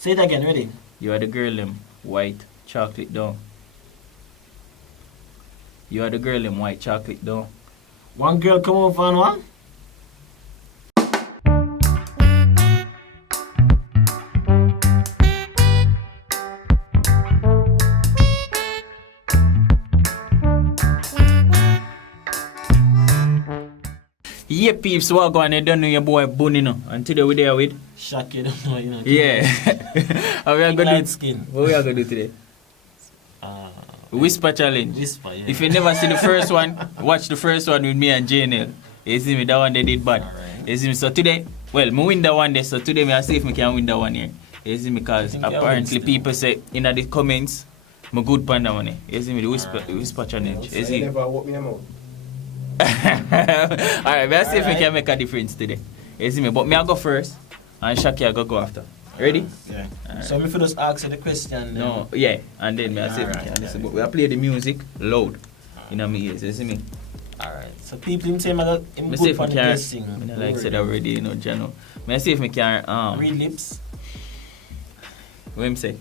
Say it again, ready? You are the girl them white chocolate down. You are the girl them white chocolate down. One girl come over and what? Yeah, peeps, what going on? Don't know your boy Buhn, you know. And today we're there with Shock, you don't know, you know. yeah. How we are gonna Light do skin. What we are gonna do today? Whisper challenge. Whisper, yeah. If you never see the first one, watch the first one with me and Jnel. You see me, that one they did bad. Alright. You see me, so today, well, me win that one there, so today I see if me can win that one here. You see me, because apparently people say in the comments, I'm good pan that one here. You see me, the whisper challenge. You see? Never walk me out. Alright, let's see if we can make a difference today. You see me, but me I go first, and Shaki I go after. Ready? Yeah. Alright. So if you just ask you the question, then... No, yeah, and then me I say if we can listen. But we play the music loud. You know me ears, you see me? Alright. So people him say I'm Me see good if for me the can, blessing. me like said already, you know, Jano. Me see if me can, Read lips. what him say?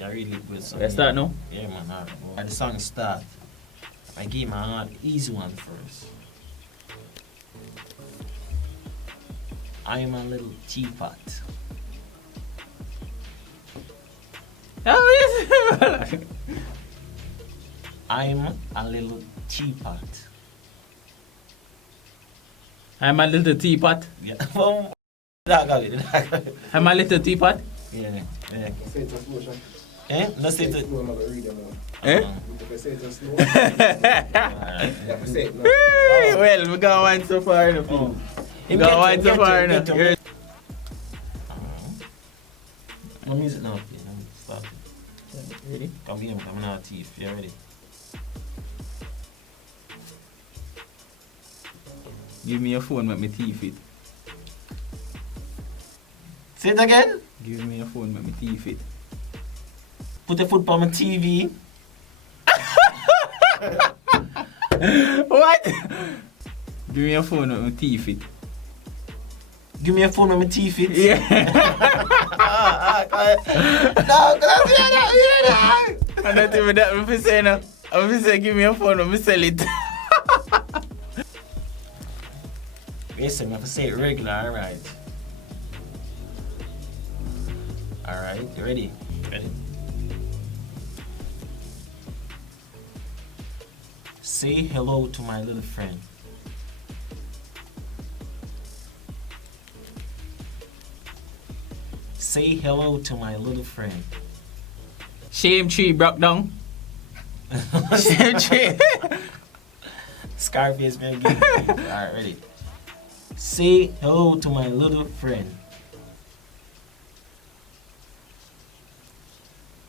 Yeah, read lip with some. Let's start now? Yeah, man. Alright. The song start. I give my heart easy one first. I'm a little teapot. Oh, yes. I'm a little teapot. I'm a little teapot. Yeah. Gaga. I'm a little teapot. Yeah. Yeah. Say it just slow, Sean. Eh? Let's say Say it it. slow, I'm gonna read them all. Eh? If I say it just slow, Alright. you have to say it now. Hey, well, we got one so far enough. We got one so far enough. No music now, please. Stop it. Ready? Come here, I'm not thief. You ready? Give me your phone, make me teeth it. Say it again. Give me your phone, make me teeth it. Put the foot on my TV. What? Give me your phone, make me teeth it. Give me a phone on my teeth. Yeah. No, I'm not even that. I'm just saying, I'm just saying, give me your phone, I'm sell it. Listen, I have to say it regular, alright. Alright, you ready? Ready? Say hello to my little friend. Say hello to my little friend. Shame tree broke down. Shame tree. Scarface, man. Alright, ready? Say hello to my little friend.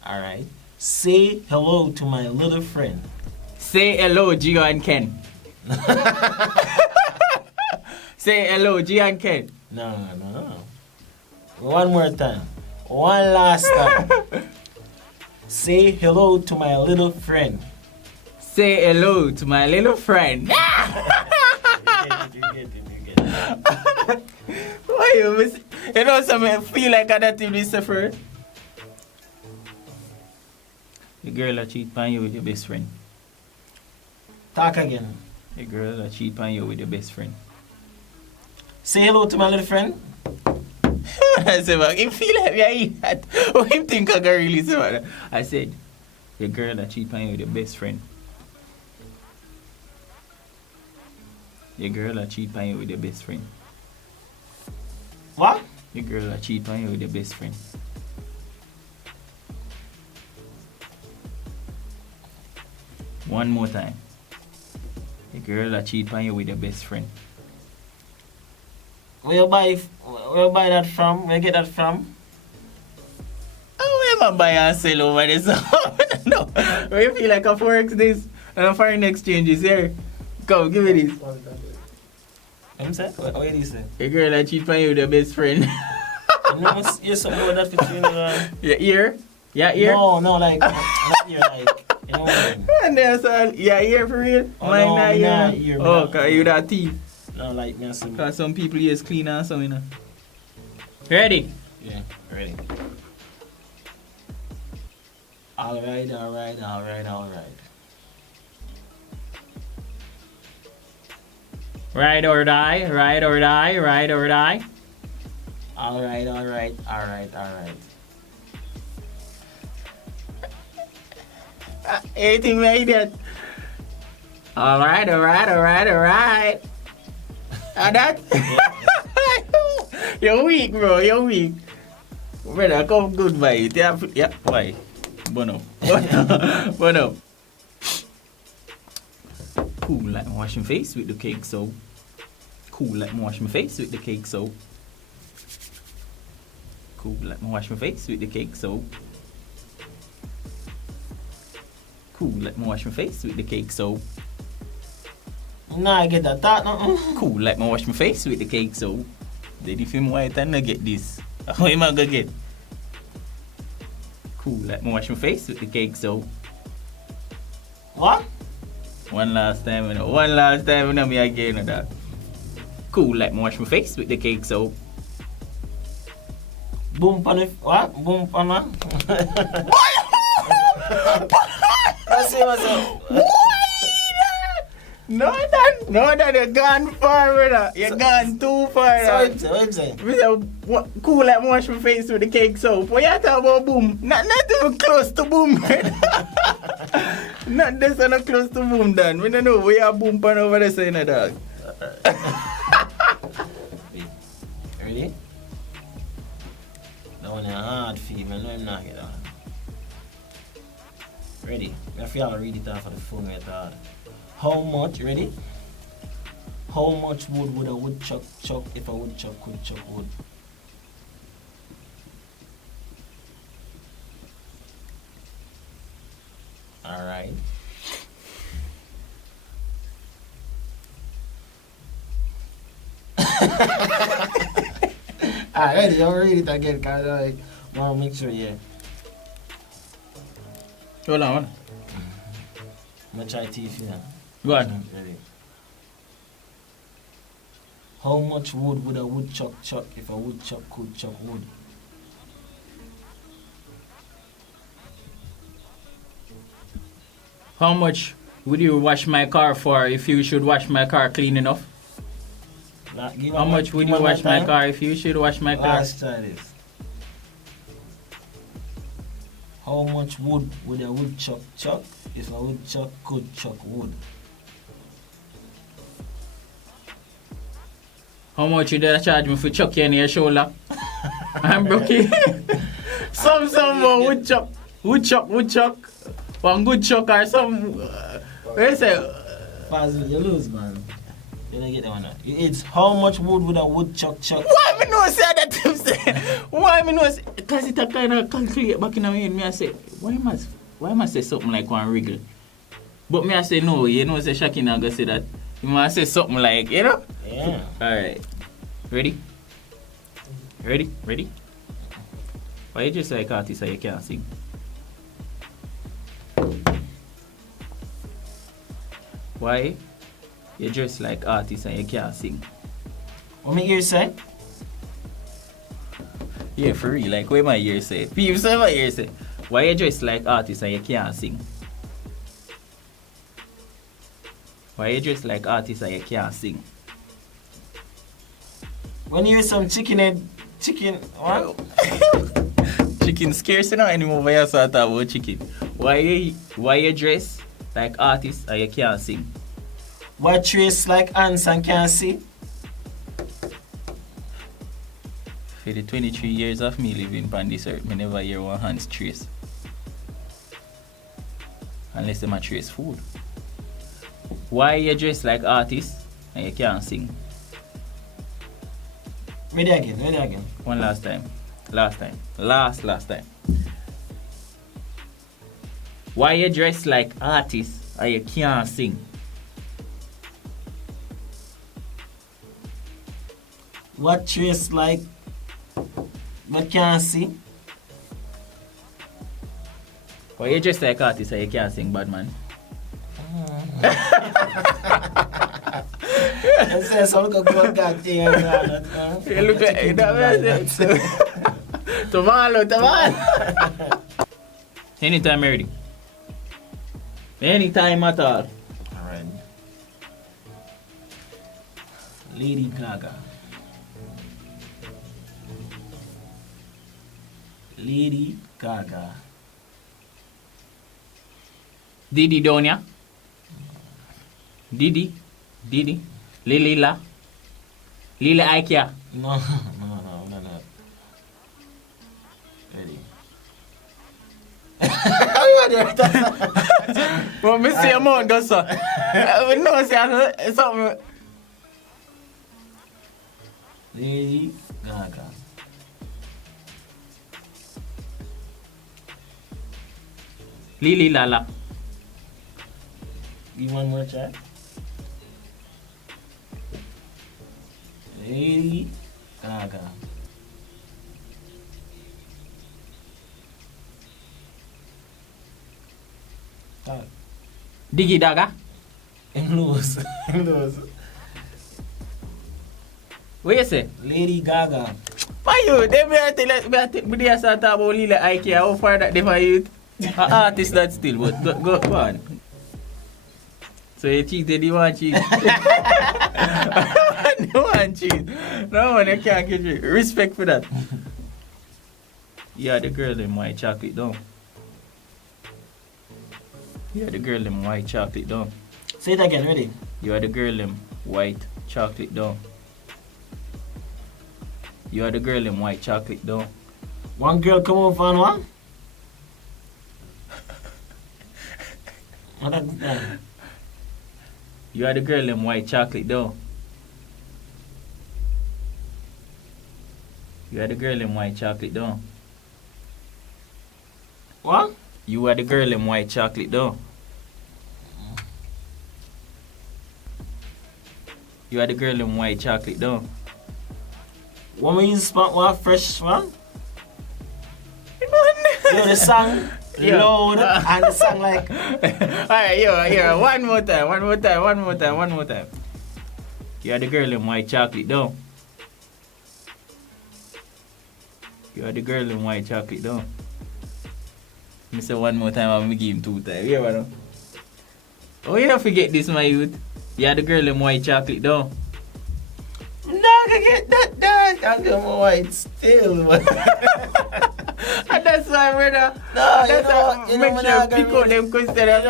Alright. Say hello to my little friend. Say hello, Gio and Ken. Say hello, Gio and Ken. No. One more time. One last time. Say hello to my little friend. Say hello to my little friend. You get it. Why you miss? You know something feel like I don't even suffer. The girl that cheat on you with your best friend. Talk again. The girl that cheat on you with your best friend. Say hello to my little friend. I said, well, him feel like me that. Oh, him think I got really say that. I said, the girl that cheat on you with your best friend. The girl that cheat on you with your best friend. What? The girl that cheat on you with your best friend. One more time. The girl that cheat on you with your best friend. Where you buy that from? Where you get that from? Oh, where am I buy and sell over this? No. Where you feel like a forex this and a foreign exchanges here? Come, give me this. What you say? What you say? The girl that cheat on you with your best friend. You know, you're something about that between Your ear? Your ear? No, like, not ear, like, you know what I mean? And there's all, your ear for real? Oh, Mine no, not me ear. not ear, me Oh, not cause ear. you that teeth. No, like, me some. Cause some people ears clean and some, you know. Ready? Yeah, ready. Alright. Ride or die. Alright. Anything like that. Alright. And that? You're weak, bro. Brother, come good by it. Yeah, why? Burn up. Cool like washing face with the cake soap. Cool like wash my face with the cake soap. Cool like wash my face with the cake soap. Cool like wash my face with the cake soap. Nah, I get that thought, no. Cool like wash my face with the cake soap. Then if him white and I get this, how am I gonna get? Cool like wash my face with the cake soap. What? One last time, me again of that. Cool like wash my face with the cake soap. Boom pan if what? Boom pan man. What's it? No, that you're gone far, brother. You're gone too far. So what you saying? Cool like wash my face with the cake soap. What you talking about boom? Not even close to boom, brother. Not this one close to boom, Dan. We don't know where you boom pan over there saying a dog. Ready? That one is hard for you, man. No, I'm not get that. Ready? I feel I'll read it off of the phone right hard. How much, ready? How much wood would a woodchuck chuck if a woodchuck could chuck wood? Alright. Alright, ready? I'll read it again because I want to make sure, yeah. Hold on. I'm going to try teeth here. Go on. Ready? How much wood would a woodchuck chuck if a woodchuck could chuck wood? How much would you wash my car for if you should wash my car clean enough? How much would you wash my car if you should wash my car? Last try this. How much wood would a woodchuck chuck if a woodchuck could chuck wood? How much you did charge me for chuck you in your shoulder? I'm broken. some woodchuck. One good chuck or some. What you say? Fazil, you lose, man. You don't get that one. It's how much wood would a woodchuck chuck? Why me know say that him say? Why me know say? Because it a kind of calculate back in my head. Me I say, why must say something like one wriggle? But me I say no. You know say Shaki not gonna say that. You must say something like, you know? Yeah. Alright. Ready? Why you just like artist so you can't sing? Why you dress like artist and you can't sing? What my ears say? Yeah, for real. Like, what my ears say? People say my ears say. Why you dress like artist and you can't sing? Why you dress like artist and you can't sing? When you hear some chicken, what? Chicken scarce enough anymore, but you start talking about chicken. Why you dress like artist and you can't sing? What trace like ants and can't see? For the 23 years of me living on this earth, I never hear one hand's trace. Unless they trace food. Why you dress like artist and you can't sing? Ready again. One last time. Last time. Why you dress like artist and you can't sing? What trace like but can't see? Why you dress like artist and you can't sing, bad man? You say some look good that thing and that. You look at that. Tomorrow. Anytime ready. Anytime at all. Alright. Lady Gaga. Lady Gaga. Didi Donia. Didi. Lily La. Lily Ikea. No. Ready. Well, me see a man go so. We know say something. Lady Gaga. Lily Lala. Give one more try. Lady Gaga. Diggy Daga. Him lose. What you say? Lady Gaga. Why you? They may start talk about Lily Ikea. How far that they for you? An artist that still, but go on. So you cheated, you want cheat? You want cheat? No one, you can't get you. Respect for that. Yeah, the girl in white chocolate down. You are the girl in white chocolate down. Say it again, ready? You are the girl in white chocolate down. You are the girl in white chocolate down. One girl come over on one? What that? You are the girl in white chocolate down. You are the girl in white chocolate down. What? You are the girl in white chocolate down. You are the girl in white chocolate down. When we use spot what fresh one? Yo, the song loud and the song like Alright, yo, one more time. You are the girl in white chocolate down. You are the girl in white chocolate down. Me say one more time and me give him 2 times. Yeah, man. Oh, you don't forget this, my youth. You are the girl in white chocolate down. Dog, I get that dog. I'm going white still, man. And that's why, brother. No, That's why make sure you pick out them questions and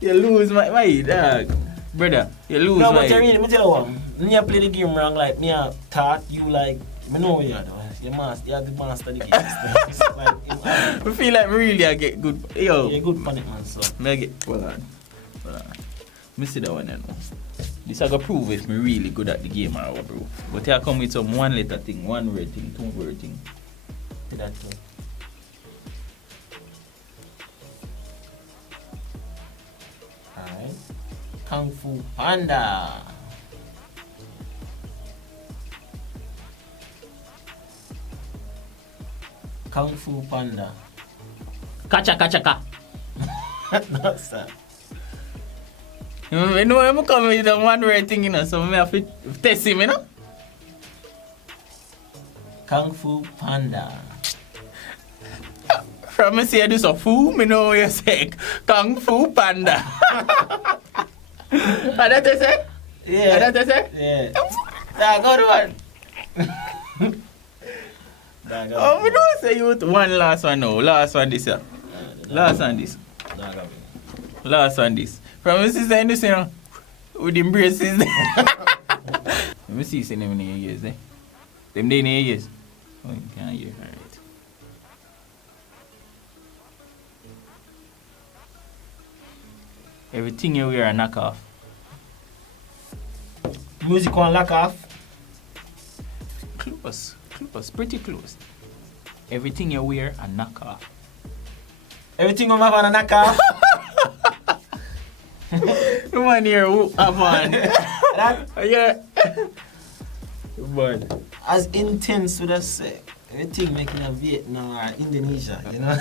you lose my dog. Brother, you lose no, my but let me tell you what. Me play the game wrong, like me thought you like me know you are though. You have the master of the game. Like, I feel like really I get good. Yo. you're good for it, man, so. Me get hold on. Me see that one now. This I gotta prove if me really good at the game or what, bro. But I come with some 1 letter thing, 1 word thing, 2 word thing. Did that too. Alright. Kung Fu Panda. Kung Fu Panda. Kacha. No, sir. You know I'm coming with the 1 word thing, you know, so me have to test him, you know. Kung Fu Panda. From me say this a fool, me know you say Kung Fu Panda. And that you say? Yeah. And that you say? Yeah. Nah, go to one. Nah, go. Oh, we don't say you with 1 last one now. Last one this year. Last one this. Nah, go. Last one this. From me see saying this, you know, with the braces. Let me see them in your ears, eh? Them day in your ears. Oh, you can't hear. Alright. Everything you wear a knockoff. Music one lock off. Close, pretty close. Everything you wear a knockoff. Everything on my van a knock off. The one here who have on. That Yeah. But as intense would I say. Everything making a Vietnam or Indonesia, you know.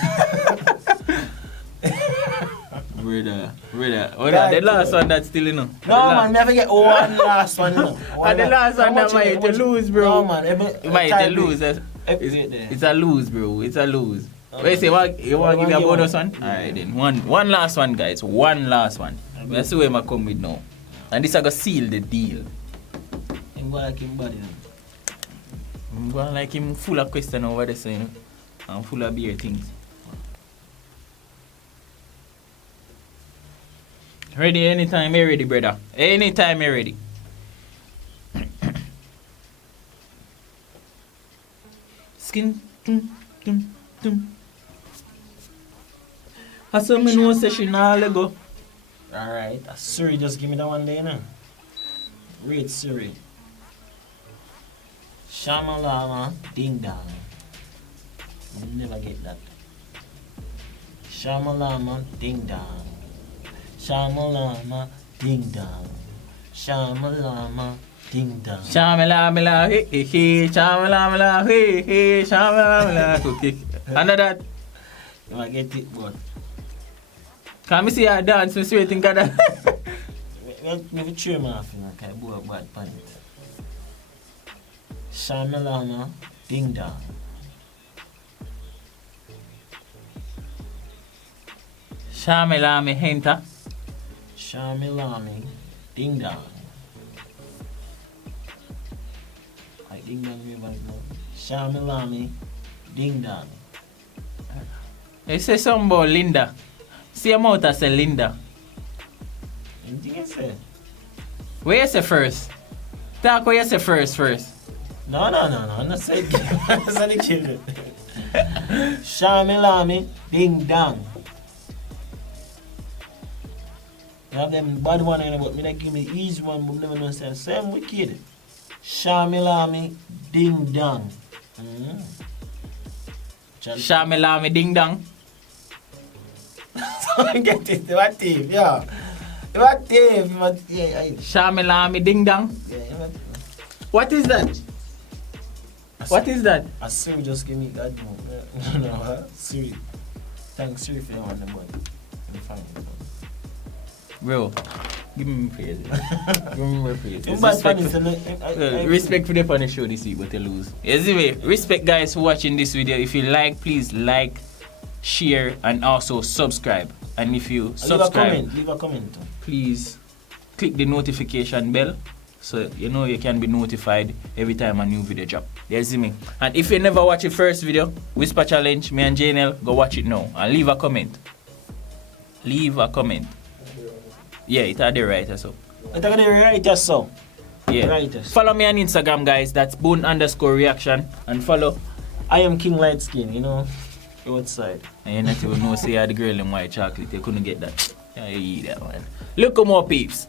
brother. Hold on, the last one that's still, you know. No man, me have to get one last one, you know. And the last one that might to lose, bro. No man, You might to lose. It's a lose, bro. It's a lose. Okay. Wait, say what? You want to give me a One bonus game. one? Alright then. One last one, guys. One last one. Let's see where I come with now. And this I gonna seal the deal. I'm going like him body. I'm going like him full of questions over there, so, you know. I'm full of beer things. Ready anytime you're ready, brother. Anytime you're ready. Skin. Tum. I saw me know say she nah let go. Alright. Siri, just give me that one there now. Read Siri. Shamalama ding dong. I'll never get that. Shamalama ding dong. Shamalama ding dong. Shamalama ding dong. Shamala he shamala he shamala cookie. Another that. You might get it, but Can me see her dance, me swear think of that. me will trim off, you know, because I bought bad pan it. Shamalama ding dong. Shamala me henta. Shamalami ding dong. I ding dong me back now. Shamalami ding dong. You say something about Linda. See your mouth as say Linda. Anything I say? Where you say first? Talk where you say first. No. I'm not saying I'm not saying children. Shamalami ding dong. You have them bad one, but me not give me easy one, but never know say same wicked. Shamalami ding dong. Shamala me ding dong. Get it, what thief, yeah. What thief, yeah. Shamala me ding dong. What is that? What is that? A Siri just give me that no, huh? Siri. Thanks Siri for the one, boy. I'm fine. Bro, give me praise. Give me more praise. Respect for the funny show this week, but you lose. Anyway, respect guys for watching this video. If you like, please like, share, and also subscribe. And if you subscribe, leave a comment. please click the notification bell so you know you can be notified every time a new video drop. You see me? And if you never watch the first video, Whisper Challenge, me and Jnel, go watch it now and leave a comment. Leave a comment. Yeah, it had the right so. It had the right so. Yeah. Right. Follow me on Instagram, guys. That's Buhn_reaction. And follow. I am King Light Skin, you know. Outside. And you not even know say you had the girl in white chocolate. You couldn't get that. Yeah, you eat that one. Look more peeps.